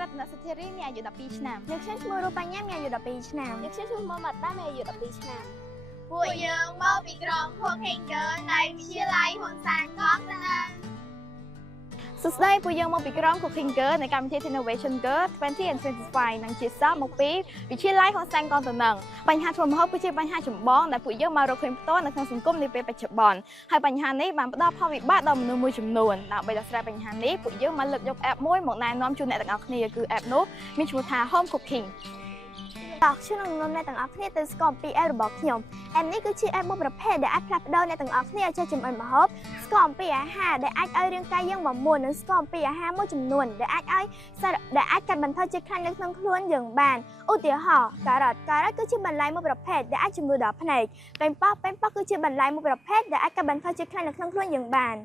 រតនសធារីមានអាយុ12ឆ្នាំ អ្នកខ្ញុំឈ្មោះរូបបញ្ញាមានអាយុ12ឆ្នាំ អ្នកខ្ញុំឈ្មោះម៉ាតាមានអាយុ12ឆ្នាំ ពួកយើងមកពីក្រុម Cooking Girl នៃវិទ្យាល័យហ៊ុនសែនកោះតា សួស្តីពួកយើងមកពីក្រុម Cooking Girl នៃកម្មវិធី Innovation Girl 2025 និងជាសិស្សមកពីវិទ្យាល័យហ៊ុនសែនកងតំណឹងបញ្ហាធ្វើម្ហូបគឺជាបញ្ហាចម្បងដែលពួកយើងមករកឃើញផ្ទាល់នៅក្នុងសង្គមនាពេលបច្ចុប្បន្នហើយបញ្ហានេះបានផ្ដល់ផលវិបាកដល់មនុស្សមួយចំនួនដើម្បីដោះស្រាយបញ្ហានេះពួកយើងបានលើកយក app មួយមកណែនាំជូនអ្នកទាំងអស់គ្នាគឺ app នោះមានឈ្មោះថា Home Cooking តោះខ្ញុំនឹងនាំអ្នកទាំងអស់គ្នាទៅស្គាល់ពី app របស់ខ្ញុំ app នេះគឺជា app មួយប្រភេទដែលអាចផ្លាស់ប្ដូរអ្នកទាំងអស់គ្នាឲ្យចេះចម្អិនម្ហូបស្គាល់អំពីអាហារដែលអាចឲ្យរាងកាយយើងមកមុននិងស្គាល់អំពីអាហារមួយចំនួនដែលអាចកាត់បន្ថយជាតិខ្លាញ់នៅក្នុងខ្លួនយើងបានឧទាហរណ៍ការ៉ុតគឺជាបន្លែមួយប្រភេទដែលអាចជំនួសដល់ភ្នែកប៉េងប៉ោះគឺជាបន្លែមួយប្រភេទដែលអាចកាត់បន្ថយជាតិខ្លាញ់នៅក្នុងខ្លួនយើងបាន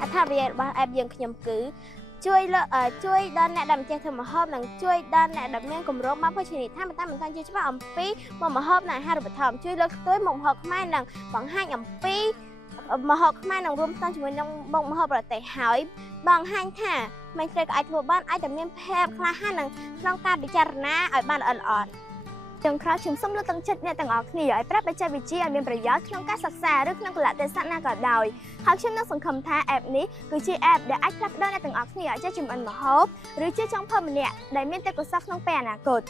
អត្ថប្រយោជន៍របស់ app យើងខ្ញុំគឺជួយដល់អ្នកដែលមិនចេះធ្វើម្ហូបនិងជួយដល់អ្នកដែលមានគម្រោងមកភោជនីយដ្ឋានបន្តបន្តជាច្បាស់អំពីមុខម្ហូបនិងអាហារូបត្ថម្ភជួយលើកស្ទួយមុខម្ហូបខ្មែរនិងបង្ហាញអំពីម្ហូបខ្មែរនិងរួមផ្សំជាមួយនឹងមុខម្ហូបប្រទេសហើយបង្ហាញថាមិនស្រីក៏អាចធ្វើបានអាចតែមានភាពក្លាហាននិងក្នុងការពិចារណាឲ្យបានល្អិតទាំងក្រោយខ្ញុំសូមលើកទឹកចិត្តអ្នកទាំងអស់គ្នាឲ្យប្រើបច្ចេកវិទ្យាឲ្យមានប្រយោជន៍ក្នុងការសិក្សាឬក្នុងកលៈទេសៈណាក៏ដោយហើយខ្ញុំនឹងសង្ឃឹមថា app នេះគឺជា app ដែលអាចផ្លាស់ប្ដូរអ្នកទាំងអស់គ្នាឲ្យចេះចម្អិនម្ហូបឬជាចុងភៅម្នាក់ដែលមានទេពកោសល្យក្នុងពេលអនាគត